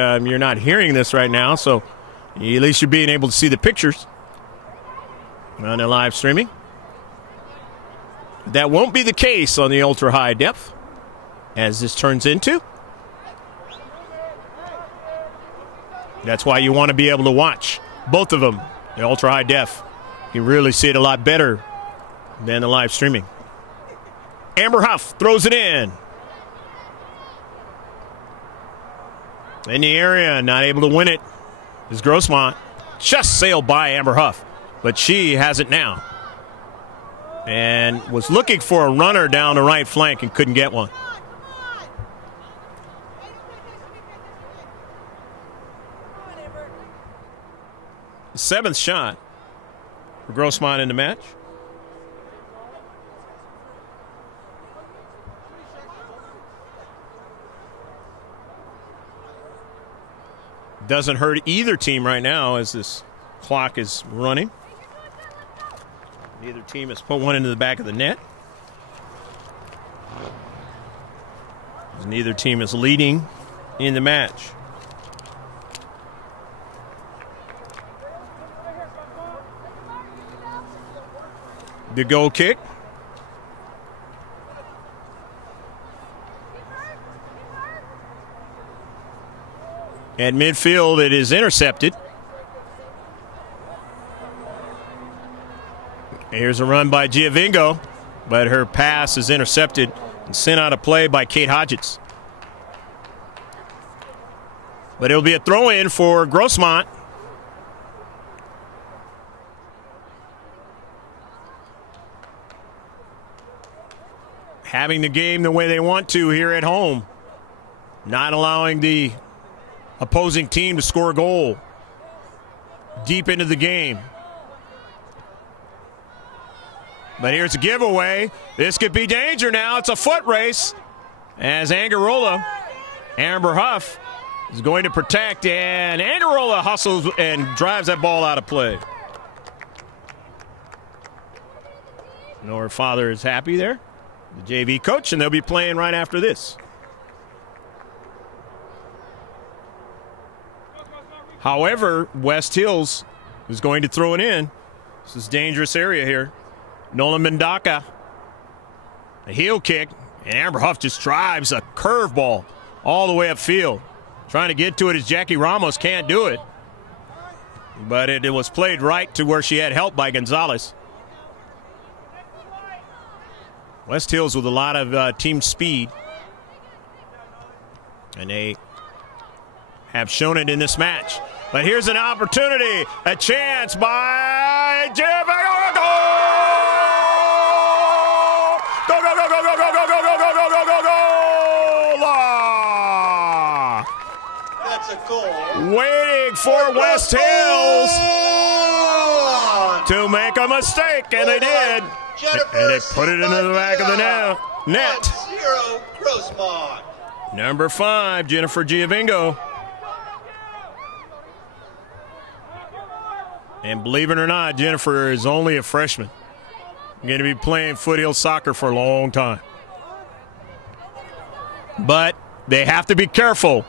You're not hearing this right now, so at least you're being able to see the pictures on the live streaming. That won't be the case on the ultra high def, as this turns into. That's why you want to be able to watch both of them. The ultra high def, you can really see it a lot better than the live streaming. Amber Huff throws it in the area, not able to win it is GROSSMONT. Just sailed by Amber Huff, but she has it now. And was looking for a runner down the right flank and couldn't get one. The 7th shot for GROSSMONT in the match. Doesn't hurt either team right now as this clock is running. Neither team has put one into the back of the net. Neither team is leading in the match. The goal kick. At midfield, it is intercepted. Here's a run by Giovingo, but her pass is intercepted and sent out of play by Kate Hodgetts. But it'll be a throw-in for GROSSMONT. Having the game the way they want to here at home. Not allowing the opposing team to score a goal deep into the game. But here's a giveaway. This could be danger now. It's a foot race as Angarola, Amber Huff, is going to protect, and Angarola hustles and drives that ball out of play. You know, her father is happy there, the JV coach, and they'll be playing right after this. However, West Hills is going to throw it in. This is a dangerous area here. Nolan Mendaka, a heel kick, and Amber Huff just drives a curveball all the way upfield. Trying to get to it as Jackie Ramos can't do it. But it was played right to where she had help by Gonzalez. West Hills with a lot of team speed. And they have shown it in this match. But here's an opportunity, a chance by Giovingo. Go, go, go, go, go, go, go, go, go, go, go, go, go, go! That's a goal. Waiting for West Hills to make a mistake, and they did. And they put it into the back of the net. 1-0 GROSSMONT. Number 5, Jennifer Giovingo. And believe it or not, Jennifer is only a freshman. Going to be playing foothill soccer for a long time. But they have to be careful,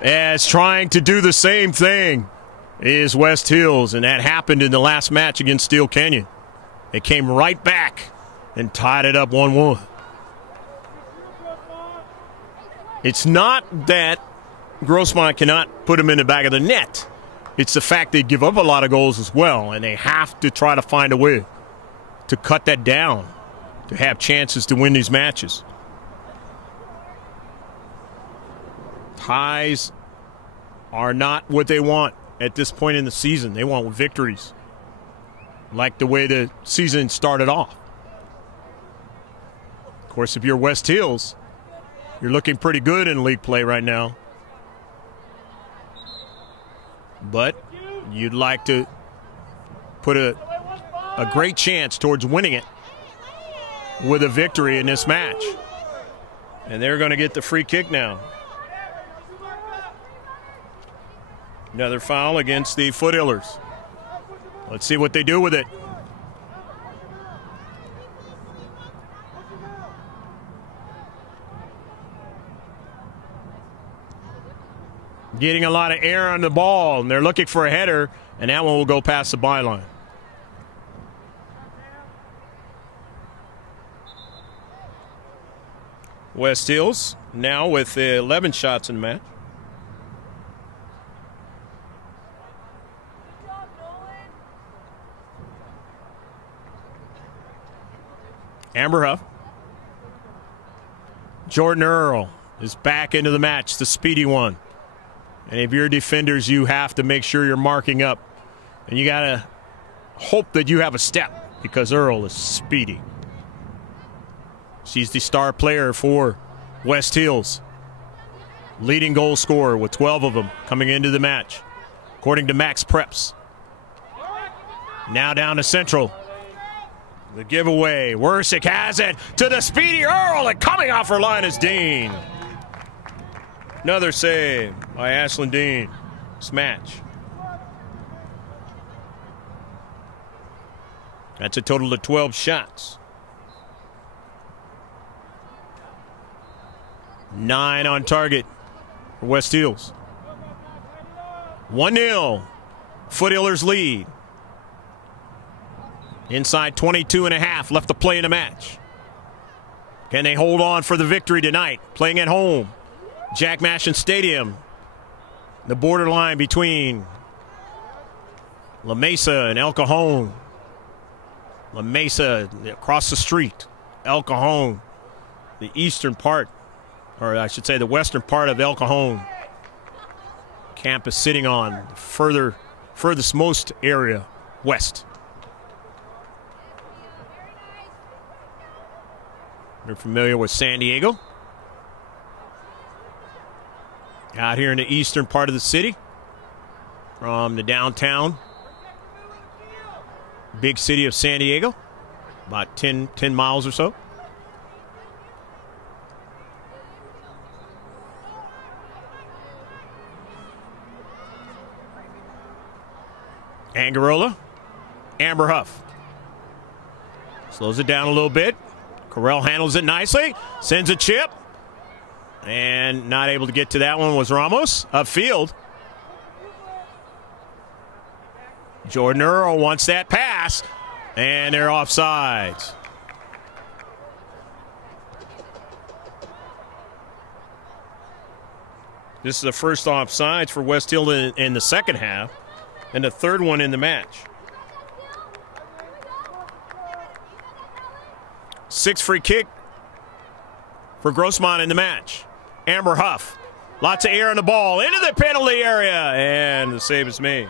as trying to do the same thing is West Hills, and that happened in the last match against Steel Canyon. They came right back and tied it up 1-1. It's not that GROSSMONT cannot put them in the back of the net. It's the fact they give up a lot of goals as well, and they have to try to find a way to cut that down, to have chances to win these matches. Ties are not what they want at this point in the season. They want victories, like the way the season started off. Of course, if you're West Hills, you're looking pretty good in league play right now. But you'd like to put a great chance towards winning it with a victory in this match. And they're going to get the free kick now. Another foul against the Foothillers. Let's see what they do with it. getting a lot of air on the ball, and they're looking for a header, and that one will go past the byline. West Hills now with 11 shots in the match. Amber Huff. Jordan Earl is back into the match, the speedy one. And if you're defenders, you have to make sure you're marking up. And you got to hope that you have a step because Earl is speedy. She's the star player for West Hills. Leading goal scorer with 12 of them coming into the match, according to Max Preps. Now down to Central. The giveaway. Wersick has it to the speedy Earl, and coming off her line is Dean. Another save by Ashlyn Dean. Smash. That's a total of 12 shots. 9 on target for West Hills. 1-0. Foothillers lead. Inside 22 and a half left to play in the match. Can they hold on for the victory tonight? Playing at home. Jack Mashin Stadium. The borderline between La Mesa and El Cajon. La Mesa across the street. El Cajon, the eastern part, or I should say the western part of El Cajon. Campus sitting on the furthest most area west. You're familiar with San Diego. Out here in the eastern part of the city, from the downtown big city of San Diego, about 10 miles or so. Angarola, Amber Huff. Slows it down a little bit. Correll handles it nicely, sends a chip, and not able to get to that one was Ramos. Upfield. Jordan Earl wants that pass, and they're offsides. This is the first offsides for West Hill in the second half, and the third one in the match. 6 free kick for GROSSMONT in the match. Amber Huff. Lots of air on the ball. Into the penalty area. And the save is made.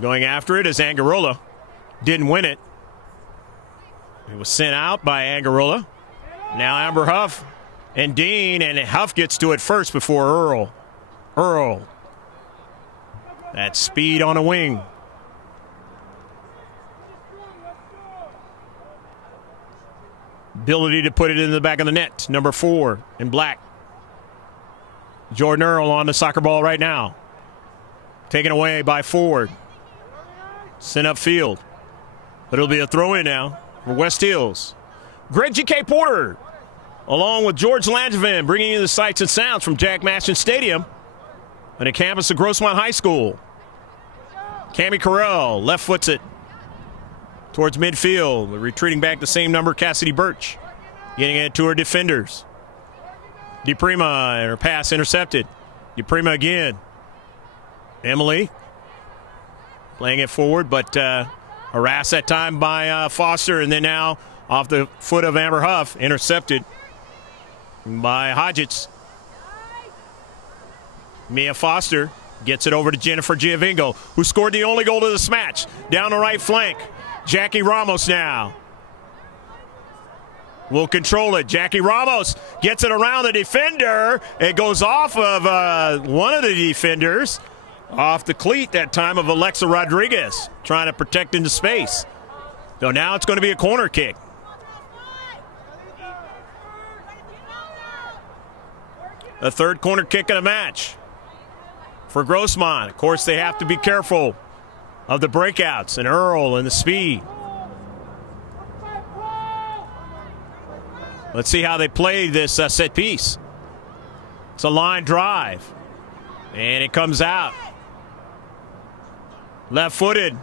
Going after it is Angarola. Didn't win it. It was sent out by Angarola. Now Amber Huff. And Dean, and Huff gets to it first before Earl. Earl. That speed on a wing. Ability to put it in the back of the net. Number 4 in black. Jordan Earl on the soccer ball right now. Taken away by Ford. Sent upfield. But it'll be a throw in now for West Hills. Greg G.K. Porter, along with George Langevin, bringing you the sights and sounds from Jack Mashin Stadium on the campus of GROSSMONT High School. Cammie Correll left foots it towards midfield. Retreating back the same number, Cassidy Birch. Getting it to her defenders. DePrima, and her pass intercepted. DePrima again. Emily playing it forward, but harassed that time by Foster, and then now off the foot of Amber Huff, intercepted by Hodgetts. Mia Foster gets it over to Jennifer Giovingo, who scored the only goal of this match. Down the right flank. Jackie Ramos now will control it. Jackie Ramos gets it around the defender. It goes off of one of the defenders. Off the cleat that time of Alexa Rodriguez, trying to protect into space. So now it's going to be a corner kick. The third corner kick of the match for GROSSMONT. Of course, they have to be careful of the breakouts, and Earl and the speed. Let's see how they play this set piece. It's a line drive, and it comes out. Left-footed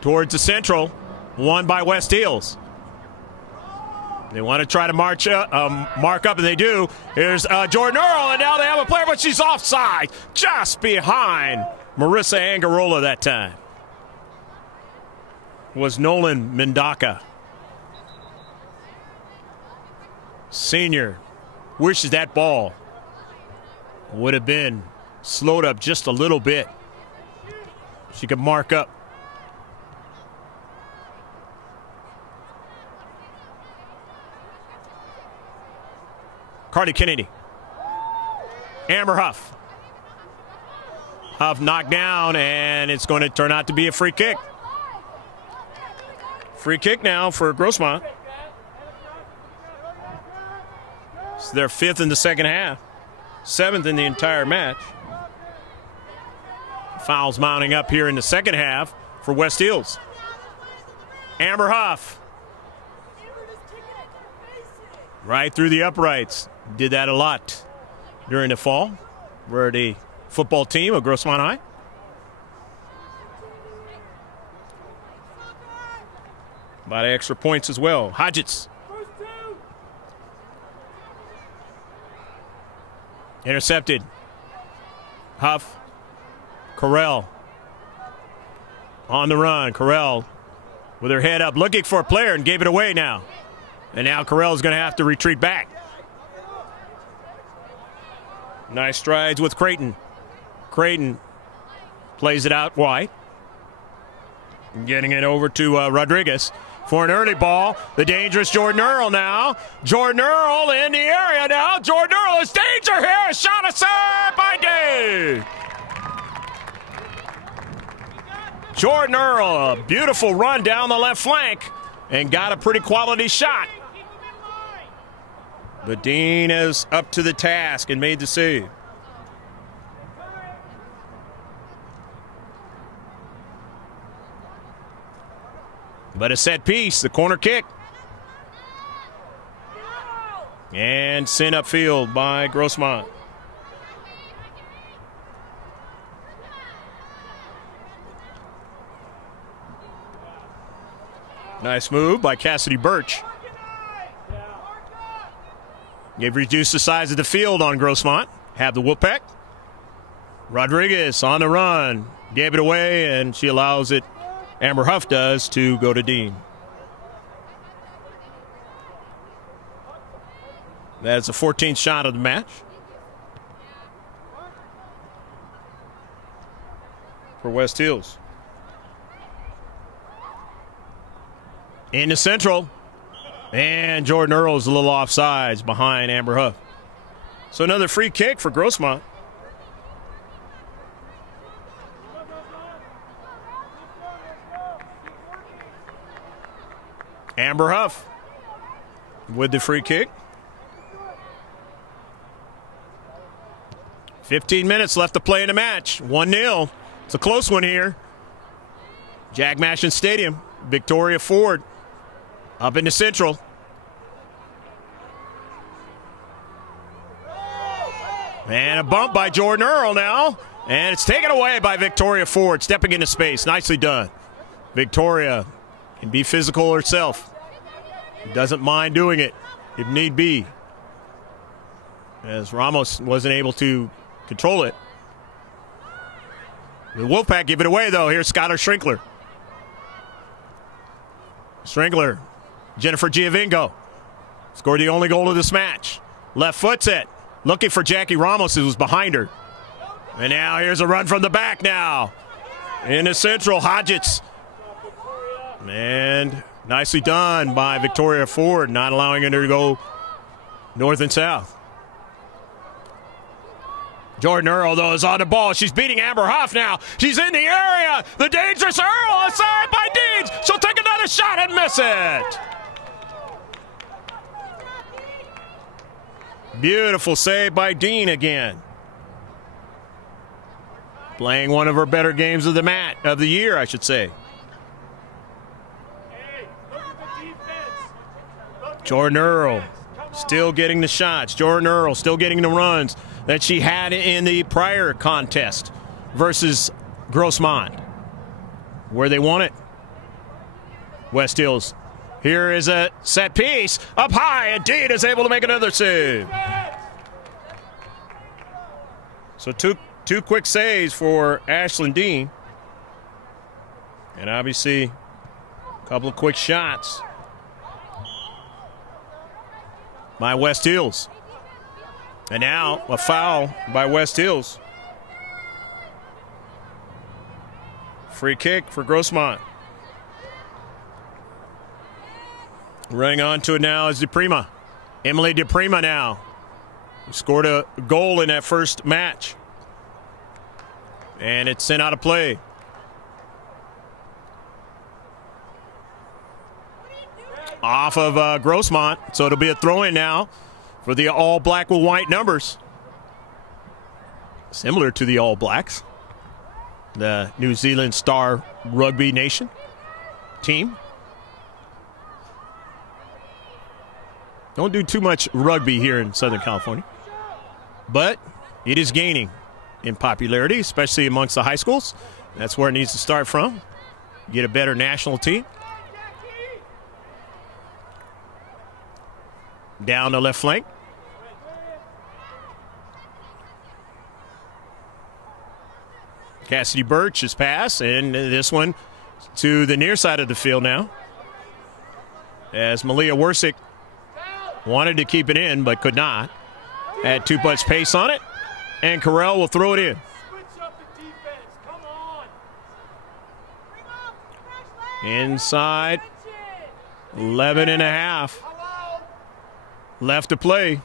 towards the central, won by West Hills. They want to try to mark up, and they do. Here's Jordan Earl, and now they have a player, but she's offside, just behind Marissa Angarola that time. Was Nolan Mendaka. Senior wishes that ball would have been slowed up just a little bit. She could mark up. Cardi Kennedy. Amber Huff. Huff knocked down, and it's going to turn out to be a free kick. Free kick now for Grossmont. It's their 5th in the second half, 7th in the entire match. Fouls mounting up here in the second half for West Hills. Amber Huff. Right through the uprights. Did that a lot during the fall. We're the football team of Grossmont High. A lot of extra points as well. Hodgetts. Intercepted. Huff. Correll. On the run. Correll with her head up, looking for a player, and gave it away now. And now Correll is going to have to retreat back. Nice strides with Creighton. Creighton plays it out wide. Getting it over to Rodriguez for an early ball. The dangerous Jordan Earl now. Jordan Earl in the area now. Jordan Earl is danger here. Shot aside by Dave. Jordan Earl, a beautiful run down the left flank and got a pretty quality shot. But Dean is up to the task and made the save. But a set piece, the corner kick. And sent upfield by Grossmont. Nice move by Cassidy Birch. They've reduced the size of the field on Grossmont. Have the Wolfpack. Rodriguez on the run. Gave it away, and she allows it, Amber Huff does, to go to Dean. That's the 14th shot of the match for West Hills. In the central. And Jordan Earl is a little offsides behind Amber Huff. So another free kick for Grossmont. Amber Huff with the free kick. 15 minutes left to play in the match. 1-0. It's a close one here. Jack Mashin Stadium. Victoria Ford up in the central. And a bump by Jordan Earl now. And it's taken away by Victoria Ford, stepping into space. Nicely done. Victoria can be physical herself. Doesn't mind doing it if need be. As Ramos wasn't able to control it. The Wolfpack give it away, though. Here's Skylar Schrinkler. Schrinkler, Jennifer Giovingo, scored the only goal of this match. Left foot's it. Looking for Jackie Ramos, who was behind her. And now here's a run from the back now. In the central, Hodgetts. And nicely done by Victoria Ford, not allowing her to go north and south. Jordan Earl, though, is on the ball. She's beating Amber Huff now. She's in the area. The dangerous Earl, aside by Deeds. She'll take another shot and miss it. Beautiful save by Dean again. Playing one of her better games of the year, I should say. Jordan Earl still getting the shots. Jordan Earl still getting the runs that she had in the prior contest versus GROSSMONT, where they won it. West Hills. Here is a set piece. Up high, and Dean is able to make another save. So two quick saves for Ashlyn Dean. And obviously, a couple of quick shots by West Hills. And now a foul by West Hills. Free kick for GROSSMONT. Running on to it now is DePrima. Emily DePrima now. Scored a goal in that first match. And it's sent out of play. Off of GROSSMONT. So it'll be a throw-in now for the all black with white numbers. Similar to the All Blacks, the New Zealand Star Rugby Nation team. Don't do too much rugby here in Southern California. But it is gaining in popularity, especially amongst the high schools. That's where it needs to start from. Get a better national team. Down the left flank. Cassidy Birch's pass, and this one to the near side of the field now. As Malia Wersick wanted to keep it in, but could not. Had too much pace on it, and Carell will throw it in. Inside, 11 and a half left to play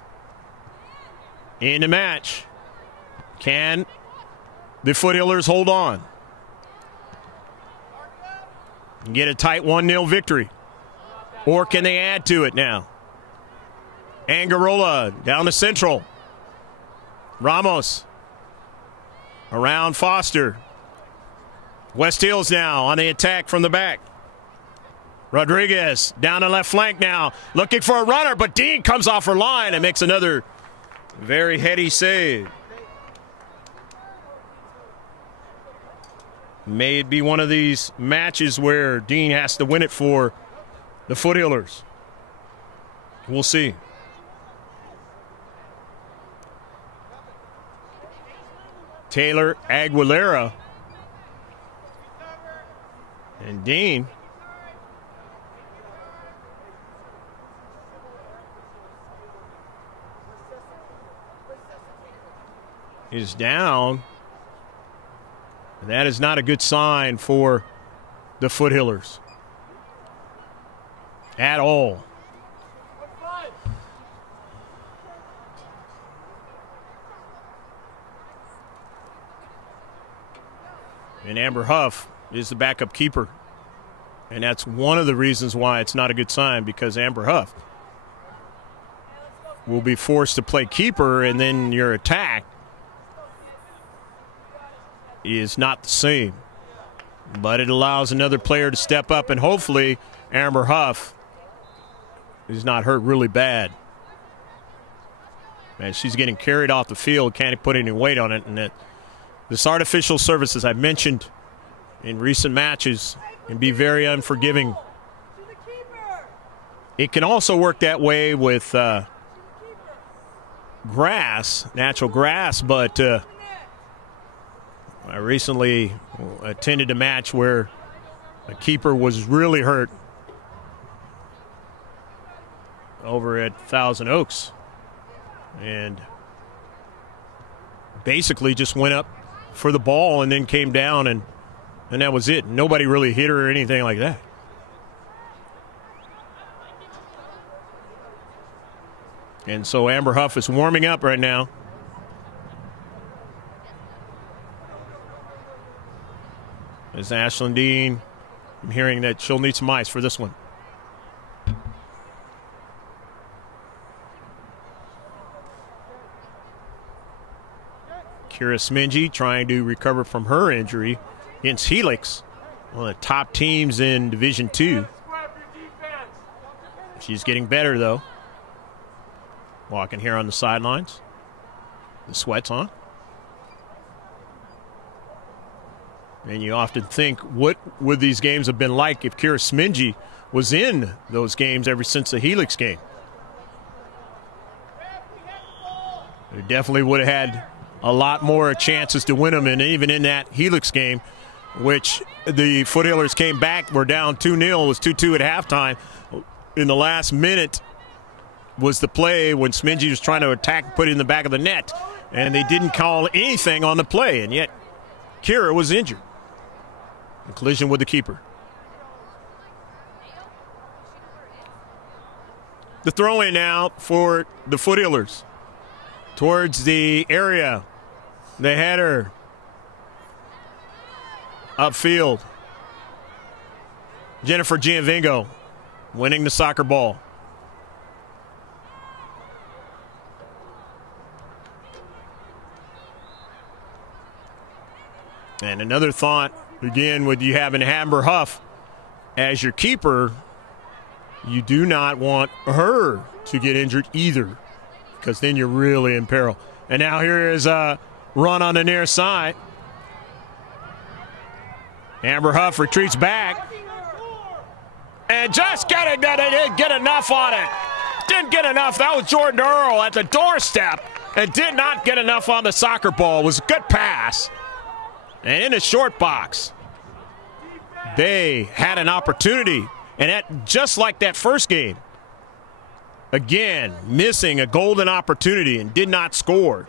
in the match. Can the Foothillers hold on? Get a tight 1-0 victory. Or can they add to it now? Angarola down to Central. Ramos around Foster. West Hills now on the attack from the back. Rodriguez down the left flank now. Looking for a runner, but Dean comes off her line and makes another very heady save. May it be one of these matches where Dean has to win it for the Foothillers. We'll see. Taylor Aguilera and Dean. Is down. That is not a good sign for the Foothillers at all. And Amber Huff is the backup keeper. And that's one of the reasons why it's not a good sign, because Amber Huff will be forced to play keeper, and then your attack is not the same. But it allows another player to step up, and hopefully Amber Huff is not hurt really bad. And she's getting carried off the field, can't put any weight on it. And this artificial surface, as I mentioned in recent matches, can be very unforgiving. It can also work that way with grass, natural grass, but I recently attended a match where a keeper was really hurt over at Thousand Oaks and basically just went up for the ball and then came down, and that was it. Nobody really hit her or anything like that. And so Amber Huff is warming up right now. As Ashlyn Dean, I'm hearing that she'll need some ice for this one. Kira Smingy trying to recover from her injury against Helix, one of the top teams in Division II. She's getting better, though. Walking here on the sidelines. The sweat's on. And you often think, what would these games have been like if Kira Smingy was in those games ever since the Helix game? They definitely would have had a lot more chances to win them, and even in that Helix game, which the Foothillers came back, were down 2-0, it was 2-2 at halftime. In the last minute was the play when Smingy was trying to attack, put it in the back of the net, and they didn't call anything on the play, and yet Kira was injured. A collision with the keeper. The throw-in now for the Foothillers towards the area. The header upfield. Jennifer Gianvingo winning the soccer ball. And another thought, again, with you having Amber Huff as your keeper, you do not want her to get injured either, because then you're really in peril. And now here is a run on the near side. Amber Huff retreats back. And just didn't get enough on it. Didn't get enough. That was Jordan Earl at the doorstep and did not get enough on the soccer ball. It was a good pass. And in the short box, they had an opportunity. And just like that first game, again, missing a golden opportunity and did not score.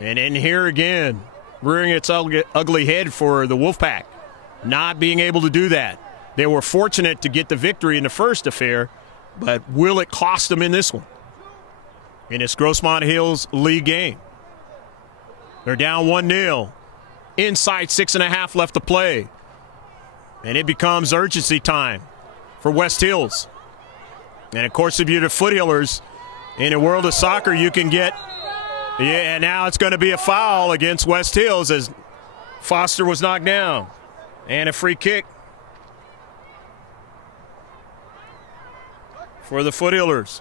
And in here again, rearing its ugly head for the Wolfpack, not being able to do that. They were fortunate to get the victory in the first affair, but will it cost them in this one? In this Grossmont Hills League game. They're down 1-0. Inside 6.5 left to play. And it becomes urgency time for West Hills. And, of course, if you're the Foothillers, in the world of soccer, you can get, and now it's going to be a foul against West Hills as Foster was knocked down. And a free kick for the Foothillers.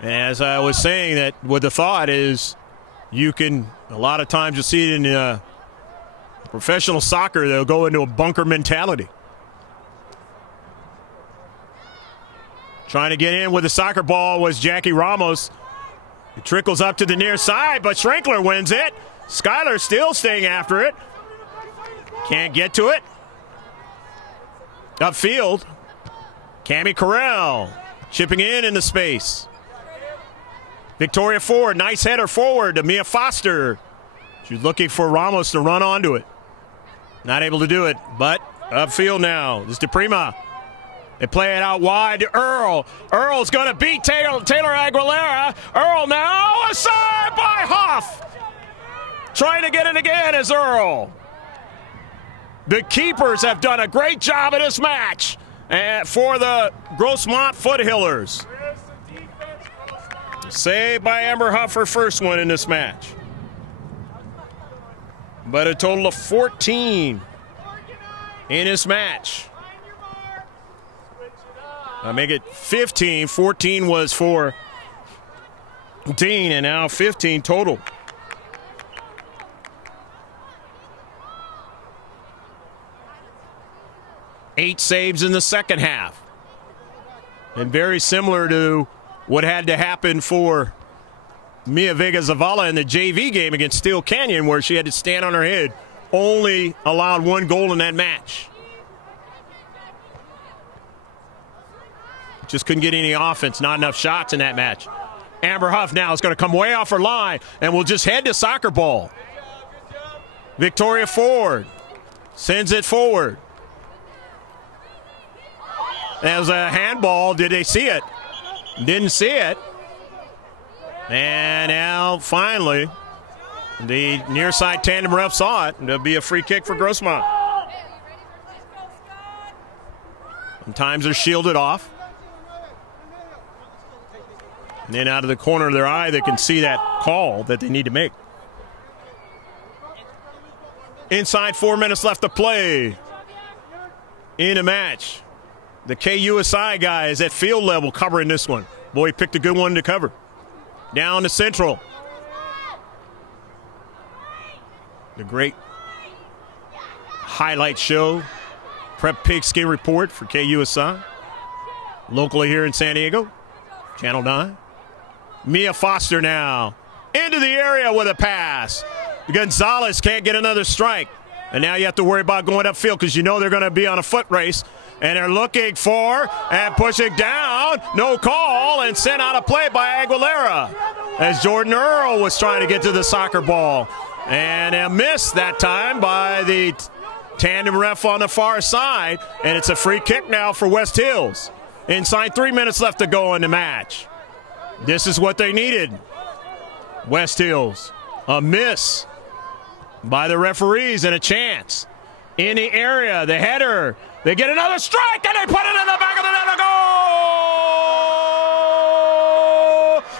And as I was saying, that what the thought is, you can, a lot of times you see it in professional soccer, they'll go into a bunker mentality. Trying to get in with the soccer ball was Jackie Ramos. It trickles up to the near side, but Schrenkler wins it. Skyler still staying after it. Can't get to it. Upfield, Cammie Carell chipping in the space. Victoria Ford, nice header forward to Mia Foster. She's looking for Ramos to run onto it. Not able to do it, but upfield now. This is DePrima. They play it out wide to Earl. Earl's going to beat Taylor Aguilera. Earl now, aside by Huff. Trying to get it again is Earl. The keepers have done a great job in this match for the Grossmont Foothillers. Saved by Amber Huff, her first one in this match. But a total of 14 in this match. I make it 15. 14 was for Dean, and now 15 total. Eight saves in the second half. And very similar to what had to happen for Mia Vega Zavala in the JV game against Steel Canyon, where she had to stand on her head. Only allowed one goal in that match. Just couldn't get any offense, not enough shots in that match. Amber Huff now is going to come way off her line, and will just head to soccer ball. Victoria Ford sends it forward. That was a handball. Did they see it? Didn't see it. And now, finally, the near side tandem ref saw it. There'll be a free kick for Grossmont. Sometimes they're shielded off. And then out of the corner of their eye, they can see that call that they need to make. Inside 4 minutes left to play in a match. The KUSI guy is at field level covering this one. Boy, he picked a good one to cover. Down to Central. The great highlight show, Prep Pigskin Report for KUSI. Locally here in San Diego, Channel 9. Mia Foster now into the area with a pass. Gonzalez can't get another strike. And now you have to worry about going upfield because you know they're going to be on a foot race. And they're looking for and pushing down. No call and sent out of play by Aguilera as Jordan Earl was trying to get to the soccer ball. And a miss that time by the tandem ref on the far side. And it's a free kick now for West Hills. Inside 3 minutes left to go in the match. This is what they needed. West Hills. A miss by the referees and a chance. In the area, the header. They get another strike and they put it in the back of the net. Goal!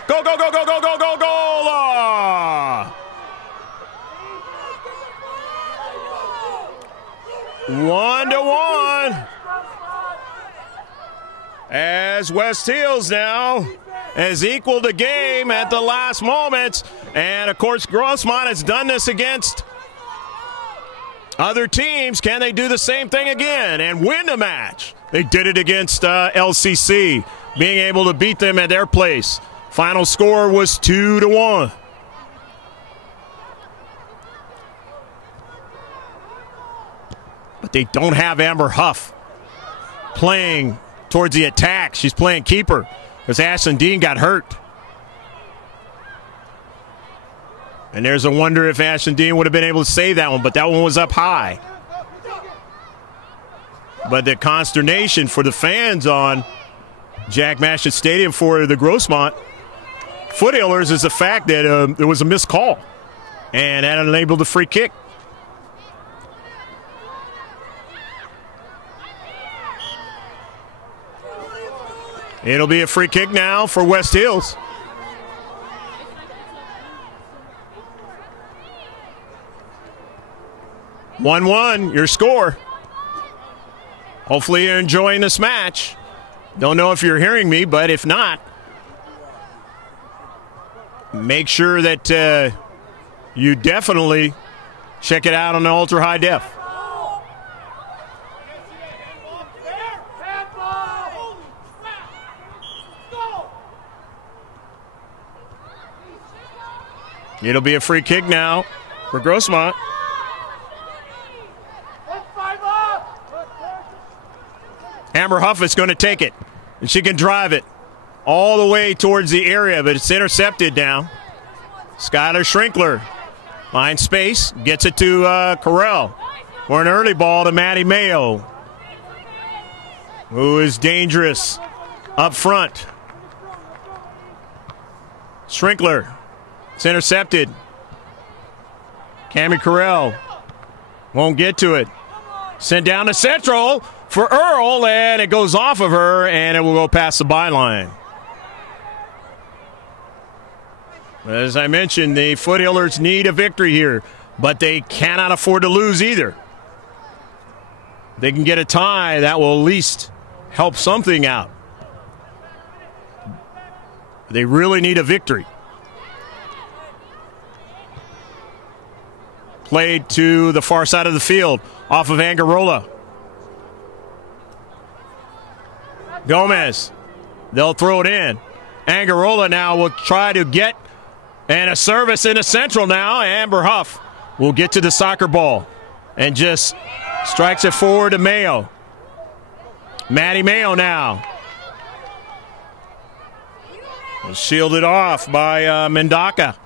Go, go, go, go, go, go, go, goal! 1-1. As West Hills now has equaled the game at the last moments. And, of course, Grossmont has done this against other teams. Can they do the same thing again and win the match? They did it against LCC, being able to beat them at their place. Final score was 2-1. But they don't have Amber Huff playing towards the attack. She's playing keeper because Ashlyn Dean got hurt. And there's a wonder if Ashlyn Dean would have been able to save that one, but that one was up high. But the consternation for the fans on Jack Mashett Stadium for the Grossmont Foothillers is the fact that there was a missed call, and that enabled the free kick. It'll be a free kick now for West Hills. (1-1) your score. Hopefully you're enjoying this match. Don't know if you're hearing me, but if not, make sure that you definitely check it out on the ultra high def. It'll be a free kick now for Grossmont. Amber Huff is going to take it, and she can drive it all the way towards the area, but it's intercepted now. Skylar Schrinkler finds space, gets it to Carell for an early ball to Maddie Mayo, who is dangerous up front. Schrinkler, it's intercepted. Cammie Carell won't get to it. Sent down to Central for Earl, and it goes off of her, and it will go past the byline. As I mentioned, the Foothillers need a victory here, but they cannot afford to lose either. They can get a tie, that will at least help something out. They really need a victory. Played to the far side of the field off of Angarola. Gomez, they'll throw it in. Angarola now will try to get, and a service into Central now. Amber Huff will get to the soccer ball and just strikes it forward to Mayo. Maddie Mayo now. Shielded off by Mendaka.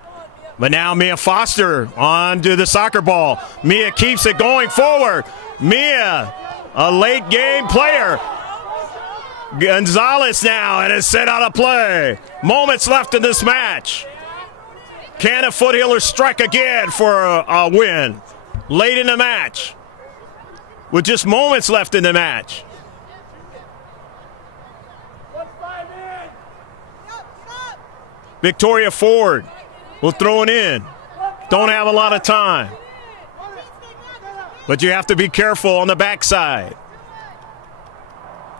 But now Mia Foster onto the soccer ball. Mia keeps it going forward. Mia, a late game player. Gonzalez now, and is set out of play. Moments left in this match. Can the Foothillers strike again for a win late in the match with just moments left in the match? Victoria Ford will throw it in. Don't have a lot of time. But you have to be careful on the backside.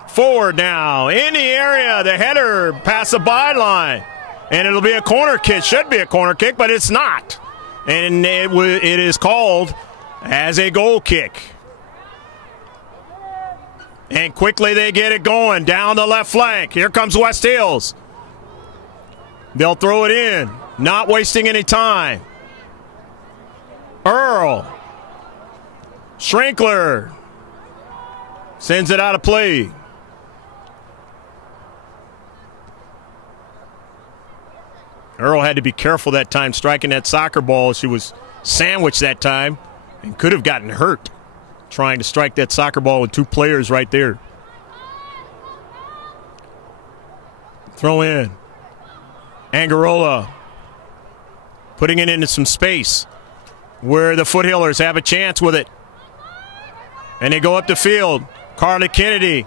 Ford now in the area. The header past the byline. And it'll be a corner kick. Should be a corner kick, but it's not. And it is called as a goal kick. And quickly they get it going down the left flank. Here comes West Hills. They'll throw it in, not wasting any time. Earl. Schrinkler sends it out of play. Earl had to be careful that time striking that soccer ball. She was sandwiched that time and could have gotten hurt trying to strike that soccer ball with two players right there. Throw in. Angarola putting it into some space where the Foothillers have a chance with it. And they go up the field. Carly Kennedy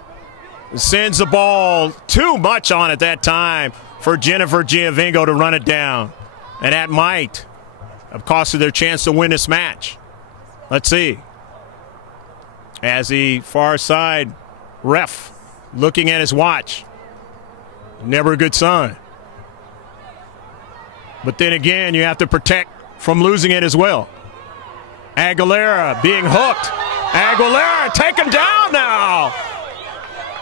sends the ball too much on it that time for Jennifer Giovingo to run it down. And that might have costed their chance to win this match. Let's see. As the far side ref looking at his watch. Never a good sign. But then again, you have to protect from losing it as well. Aguilera being hooked. Aguilera taken down now.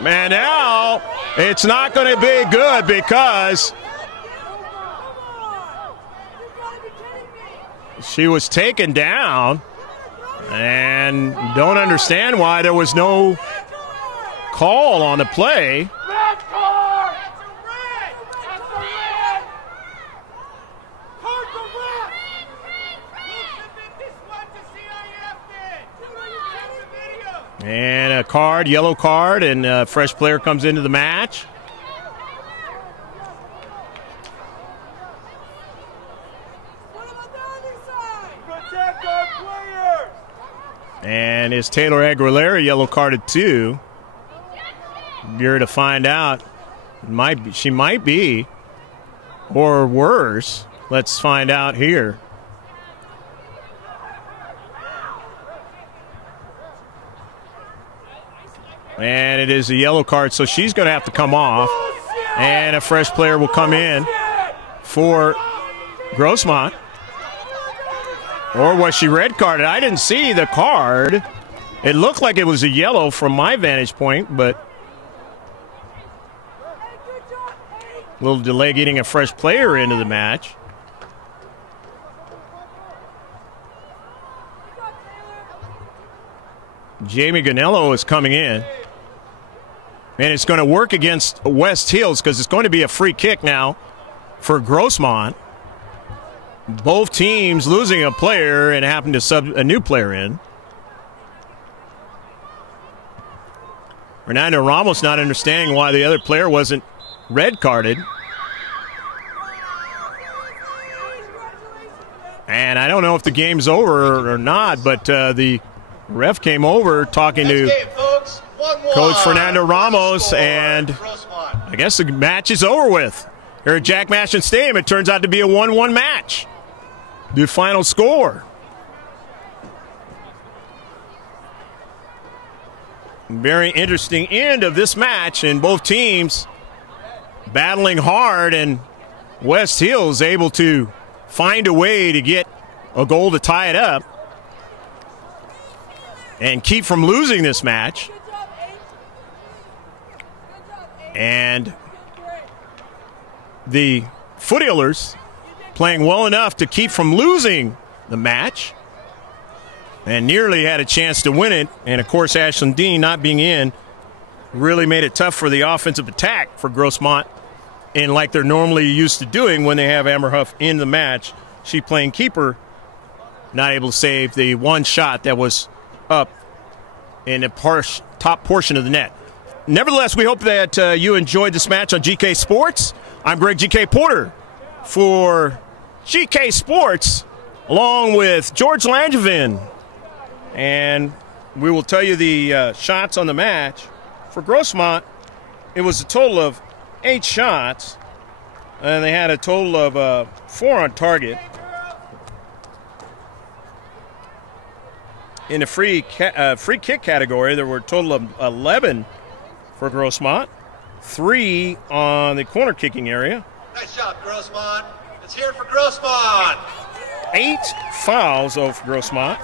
Man, now it's not going to be good because she was taken down. And don't understand why there was no call on the play. And a card, yellow card, and a fresh player comes into the match. And is Taylor Aguilera yellow carded too? Here to find out. She might be, or worse. Let's find out here. And it is a yellow card, so she's going to have to come off. And a fresh player will come in for Grossmont. Or was she red carded? I didn't see the card. It looked like it was a yellow from my vantage point, but a little delay getting a fresh player into the match. Jamie Ganello is coming in. And it's going to work against West Hills because it's going to be a free kick now for Grossmont. Both teams losing a player and having to sub a new player in. Fernando Ramos not understanding why the other player wasn't red carded. And I don't know if the game's over or not, but the ref came over talking to Coach Fernando Ramos, and I guess the match is over with. Here at Jack Mashman Stadium, it turns out to be a 1-1 match. The final score. Very interesting end of this match, and both teams battling hard, and West Hills able to find a way to get a goal to tie it up and keep from losing this match. And the Foothillers playing well enough to keep from losing the match and nearly had a chance to win it. And, of course, Ashlyn Dean not being in really made it tough for the offensive attack for Grossmont, and like they're normally used to doing when they have Amber Huff in the match. She playing keeper, not able to save the one shot that was up in the top portion of the net. Nevertheless, we hope that you enjoyed this match on GK Sports. I'm Greg GK Porter for GK Sports, along with George Langevin. And we will tell you the shots on the match. For Grossmont, it was a total of 8 shots. And they had a total of 4 on target. In the free kick category, there were a total of 11 for GROSSMONT, 3 on the corner kicking area. Nice job, GROSSMONT. Let's hear it for GROSSMONT. 8 fouls for GROSSMONT.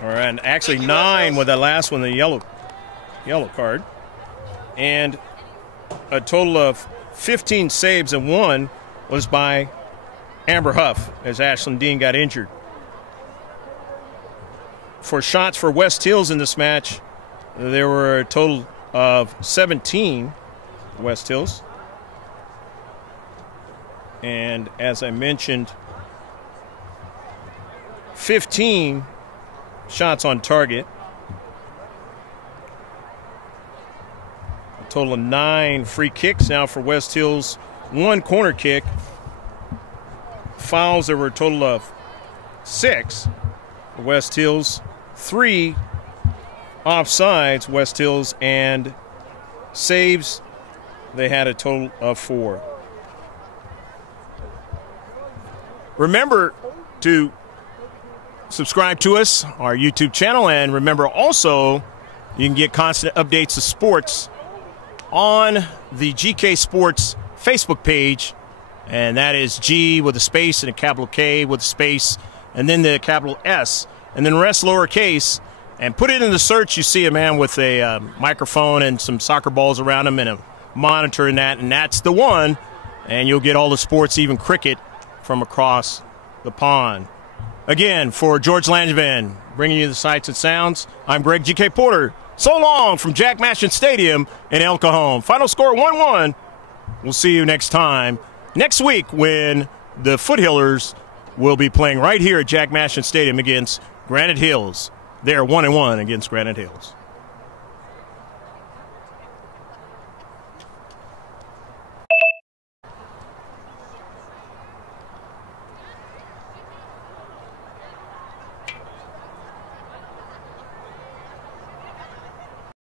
And actually 9 with that last one, the yellow card. And a total of 15 saves, and 1 was by Amber Huff as Ashlyn Dean got injured. For shots for West Hills in this match, there were a total of 17 West Hills. And as I mentioned, 15 shots on target. A total of 9 free kicks now for West Hills, 1 corner kick. Fouls, there were a total of 6 for West Hills, 3 offsides, West Hills, and saves, they had a total of 4. Remember to subscribe to us, our YouTube channel, and remember also you can get constant updates of sports on the GK Sports Facebook page, and that is G with a space and a capital K with a space and then the capital S and then rest lowercase, and put it in the search. You see a man with a microphone and some soccer balls around him and a monitor and that's the one, and you'll get all the sports, even cricket, from across the pond. Again, for George Langevin, bringing you the sights and sounds, I'm Greg G.K. Porter. So long from Jack Mashon Stadium in El Cajon. Final score 1-1. We'll see you next time, next week, when the Foothillers will be playing right here at Jack Mashon Stadium against Granite Hills. They're 1-1 against Granite Hills.